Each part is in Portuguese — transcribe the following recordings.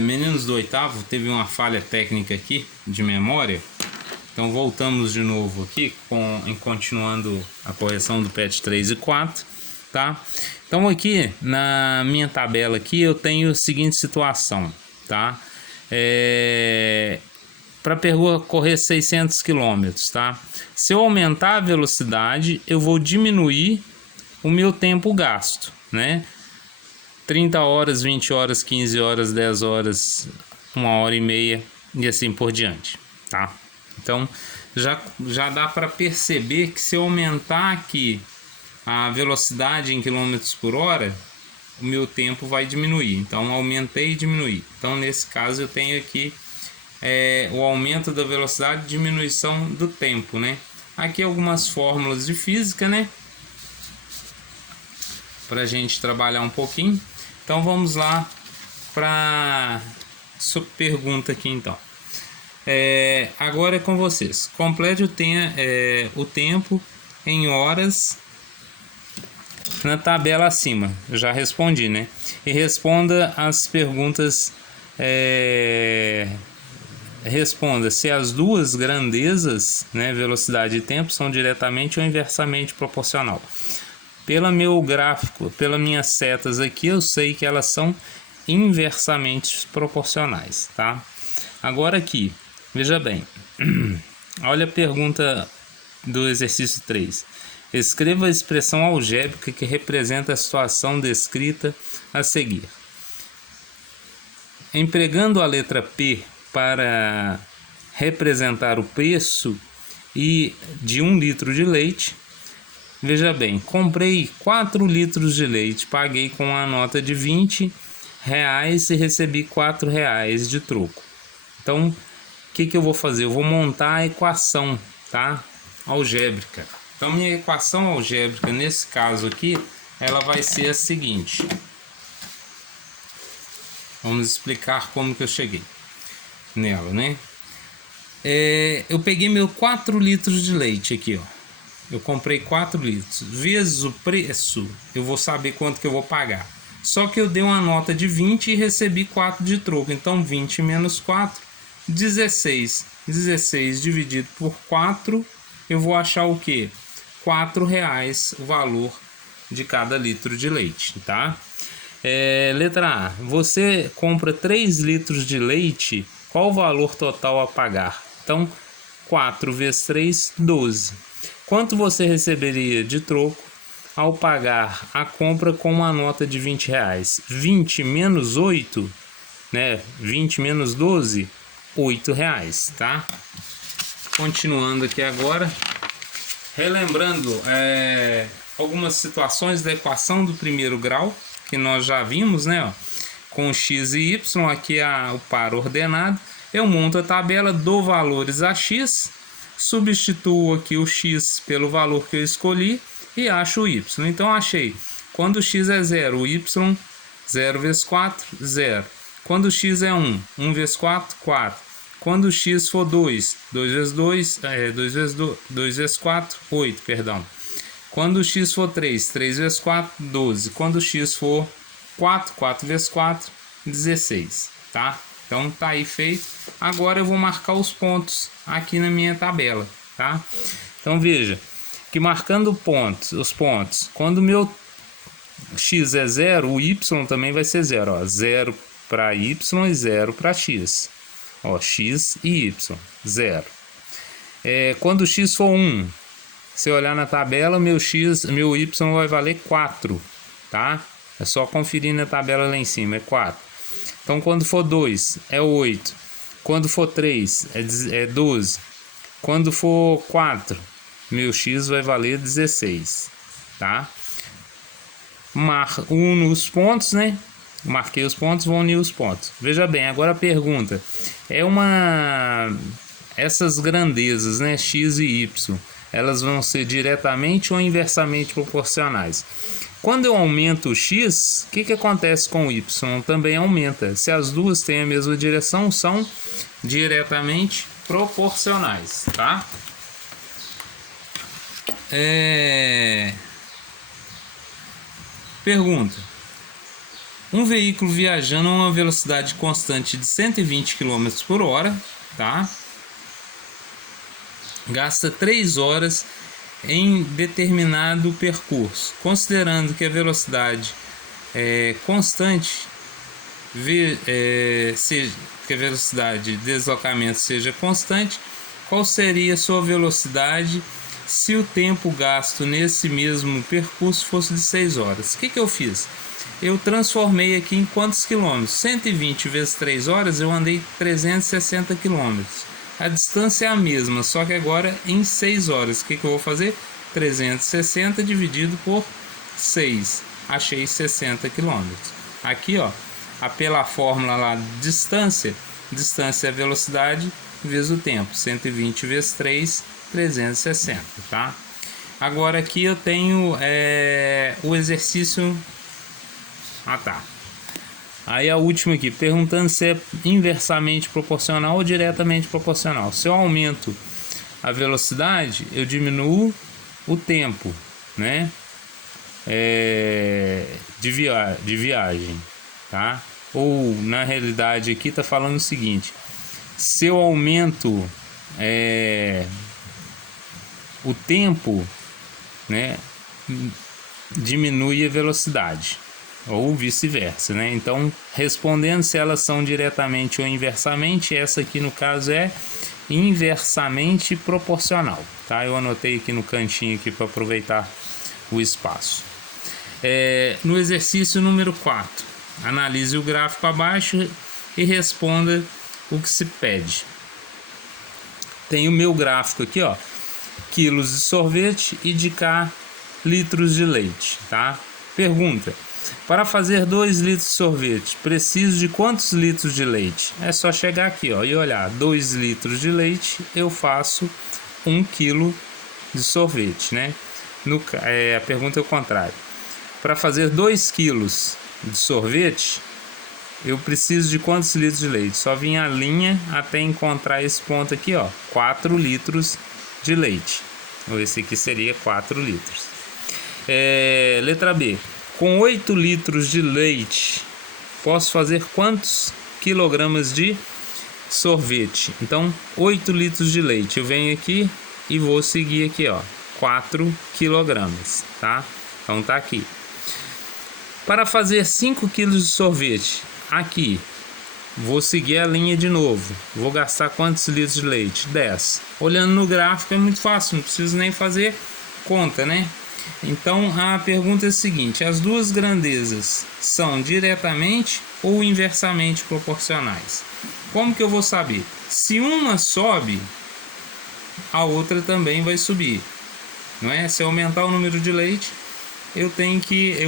Meninos do oitavo, teve uma falha técnica aqui de memória. Então voltamos de novo aqui continuando a correção do PET 3 e 4, tá? Então aqui na minha tabela aqui eu tenho a seguinte situação, tá? Para percorrer 600 km, tá? Se eu aumentar a velocidade, eu vou diminuir o meu tempo gasto, né? 30 horas, 20 horas, 15 horas, 10 horas, 1h30 e assim por diante, tá? Então já dá para perceber que se eu aumentar aqui a velocidade em quilômetros por hora, o meu tempo vai diminuir. Então aumentei e diminuí. Então nesse caso eu tenho aqui o aumento da velocidade e diminuição do tempo, né? Aqui algumas fórmulas de física, né? Para a gente trabalhar um pouquinho. Então vamos lá para a pergunta aqui então. Agora é com vocês. Complete o tempo em horas na tabela acima. Eu já respondi, né? E responda as perguntas. Responda se as duas grandezas, né, velocidade e tempo, são diretamente ou inversamente proporcional. Pelo meu gráfico, pelas minhas setas aqui, eu sei que elas são inversamente proporcionais, tá? Agora aqui, veja bem, olha a pergunta do exercício 3. Escreva a expressão algébrica que representa a situação descrita a seguir. Empregando a letra P para representar o preço de 1 litro de leite, veja bem, comprei 4 litros de leite, paguei com uma nota de R$20 e recebi R$4 de troco. Então, o que eu vou fazer? Eu vou montar a equação, tá? Algébrica. Então, minha equação algébrica, nesse caso aqui, ela vai ser a seguinte. Vamos explicar como que eu cheguei nela, né? Eu peguei meu 4 litros de leite aqui, ó. Eu comprei 4 litros. Vezes o preço, eu vou saber quanto que eu vou pagar. Só que eu dei uma nota de 20 e recebi 4 de troco. Então, 20 menos 4, 16. 16 dividido por 4, eu vou achar o quê? R$4 o valor de cada litro de leite, tá? Letra A. Você compra 3 litros de leite, qual o valor total a pagar? Então, 4 vezes 3, 12. Quanto você receberia de troco ao pagar a compra com uma nota de R$20? 20 menos 8, né? 20 menos 12, R$8, tá? Continuando aqui agora, relembrando algumas situações da equação do primeiro grau, que nós já vimos, né? Ó, com x e y, aqui o par ordenado, eu monto a tabela, dou valores a x, substituo aqui o x pelo valor que eu escolhi e acho o y. Então achei, quando o x é 0, o y, 0 vezes 4, 0. Quando o x é 1, 1 vezes 4, 4. Quando o x for 2, 2 vezes 2, 2 vezes 4, 8, perdão. Quando o x for 3, 3 vezes 4, 12. Quando o x for 4, 4 vezes 4, 16, tá? Então tá aí feito. Agora eu vou marcar os pontos aqui na minha tabela, tá? Então veja que marcando os pontos, quando o meu x é 0, o y também vai ser 0, ó, 0 para y e 0 para x. Ó, x e y, 0. Quando o x for 1, se eu olhar na tabela, meu y vai valer 4, tá? É só conferir na tabela lá em cima, é 4. Então, quando for 2, é 8. Quando for 3, é 12. Quando for 4, meu x vai valer 16, tá? Uno os pontos, né? Marquei os pontos, vou unir os pontos. Veja bem, agora a pergunta. Essas grandezas, né? X e Y, elas vão ser diretamente ou inversamente proporcionais. Quando eu aumento o x, o que acontece com o y? Também aumenta. Se as duas têm a mesma direção, são diretamente proporcionais, tá? Pergunta. Um veículo viajando a uma velocidade constante de 120 km por hora, tá? Gasta 3 horas em determinado percurso. Considerando que a velocidade constante, que a velocidade de deslocamento seja constante, qual seria a sua velocidade se o tempo gasto nesse mesmo percurso fosse de 6 horas? O que eu fiz? Eu transformei aqui em quantos quilômetros? 120 vezes 3 horas, eu andei 360 quilômetros. A distância é a mesma, só que agora em 6 horas. O que eu vou fazer? 360 dividido por 6. Achei 60 quilômetros. Aqui, ó, pela fórmula lá, distância é velocidade vezes o tempo. 120 vezes 3, 360, tá? Agora aqui eu tenho o exercício... tá. Aí a última aqui, perguntando se é inversamente proporcional ou diretamente proporcional. Se eu aumento a velocidade, eu diminuo o tempo, né? De viagem, tá? Ou na realidade aqui tá falando o seguinte: se eu aumento o tempo, né, diminui a velocidade, ou vice-versa, né? Então, respondendo se elas são diretamente ou inversamente, essa aqui no caso é inversamente proporcional, tá? Eu anotei aqui no cantinho aqui para aproveitar o espaço. No exercício número 4, analise o gráfico abaixo e responda o que se pede. Tem o meu gráfico aqui, ó, quilos de sorvete e de cá litros de leite, tá? Pergunta: para fazer 2 litros de sorvete, preciso de quantos litros de leite? É só chegar aqui, ó, e olhar, 2 litros de leite, eu faço 1 quilo de sorvete, né? A pergunta é o contrário. Para fazer 2 quilos de sorvete, eu preciso de quantos litros de leite? Só vim a linha até encontrar esse ponto aqui, ó, 4 litros de leite. Esse aqui seria 4 litros. Letra B. Com 8 litros de leite, posso fazer quantos quilogramas de sorvete? Então, 8 litros de leite. Eu venho aqui e vou seguir aqui, ó, 4 quilogramas, tá? Então, tá aqui. Para fazer 5 quilos de sorvete, aqui, vou seguir a linha de novo. Vou gastar quantos litros de leite? 10. Olhando no gráfico é muito fácil, não preciso nem fazer conta, né? Então a pergunta é a seguinte: as duas grandezas são diretamente ou inversamente proporcionais? Como que eu vou saber? Se uma sobe, a outra também vai subir, não é? Se eu aumentar o número de leite, eu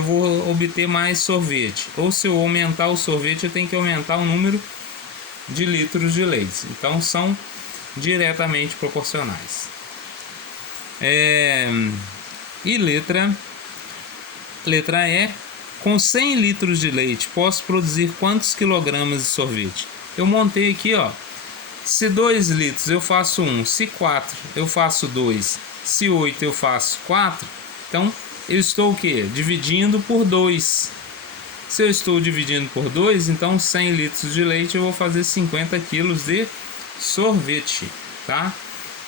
vou obter mais sorvete. Ou se eu aumentar o sorvete, eu tenho que aumentar o número de litros de leite. Então são diretamente proporcionais. E letra E, com 100 litros de leite, posso produzir quantos quilogramas de sorvete? Eu montei aqui, ó. Se 2 litros eu faço 1, se 4 eu faço 2, se 8 eu faço 4, então eu estou o quê? Dividindo por 2. Se eu estou dividindo por 2, então 100 litros de leite eu vou fazer 50 quilos de sorvete, tá?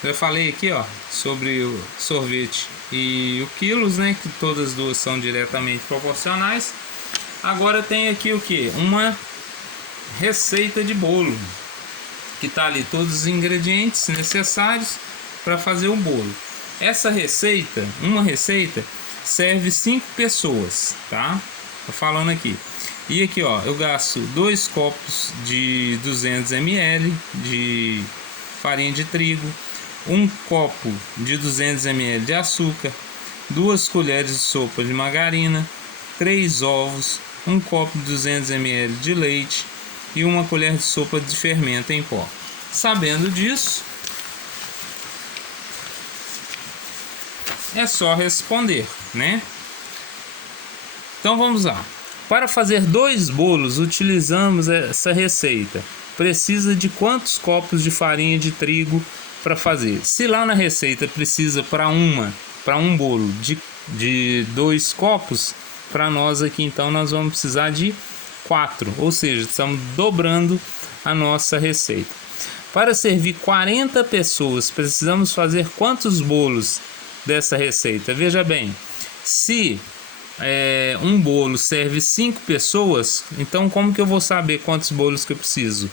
Eu falei aqui, ó, sobre o sorvete e o quilos, né? Que todas as duas são diretamente proporcionais. Agora tem aqui o que? Uma receita de bolo, que tá ali todos os ingredientes necessários para fazer o bolo. Essa receita, uma receita, serve 5 pessoas, tá? Tô falando aqui. E aqui, ó, eu gasto 2 copos de 200 ml de farinha de trigo, 1 copo de 200 ml de açúcar, 2 colheres de sopa de margarina, 3 ovos, 1 copo de 200 ml de leite e 1 colher de sopa de fermento em pó. Sabendo disso, é só responder, né? Então vamos lá. Para fazer 2 bolos, utilizamos essa receita. Precisa de quantos copos de farinha de trigo para fazer? Se lá na receita precisa para um bolo de 2 copos, para nós aqui então nós vamos precisar de 4, ou seja, estamos dobrando a nossa receita. Para servir 40 pessoas, precisamos fazer quantos bolos dessa receita? Veja bem, se um bolo serve 5 pessoas, então como que eu vou saber quantos bolos que eu preciso?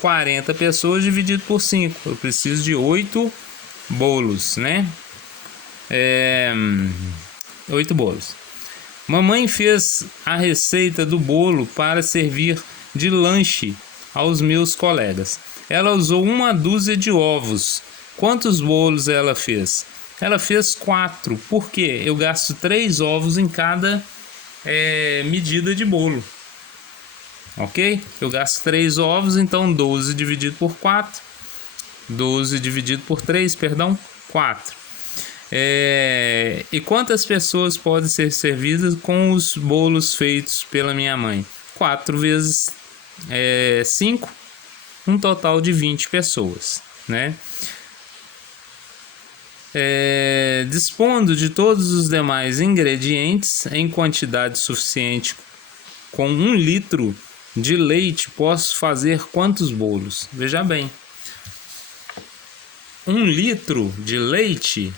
40 pessoas dividido por 5, eu preciso de 8 bolos, né? 8 bolos. Mamãe fez a receita do bolo para servir de lanche aos meus colegas. Ela usou 1 dúzia de ovos. Quantos bolos ela fez? Ela fez 4. Por quê? Eu gasto 3 ovos em cada medida de bolo. Ok? Eu gasto 3 ovos, então 12 dividido por 4. 12 dividido por 3, perdão, 4. E quantas pessoas podem ser servidas com os bolos feitos pela minha mãe? 4 vezes 5, um total de 20 pessoas, né? Dispondo de todos os demais ingredientes em quantidade suficiente, com 1 litro de leite, posso fazer quantos bolos? Veja bem, 1 litro de leite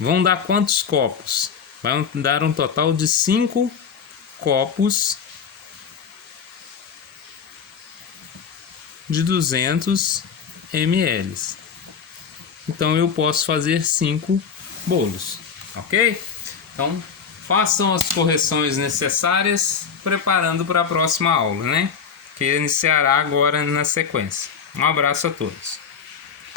vão dar quantos copos? Vai dar um total de 5 copos de 200 ml. Então eu posso fazer 5 bolos, ok? Então façam as correções necessárias, preparando para a próxima aula, né? Que iniciará agora na sequência. Um abraço a todos.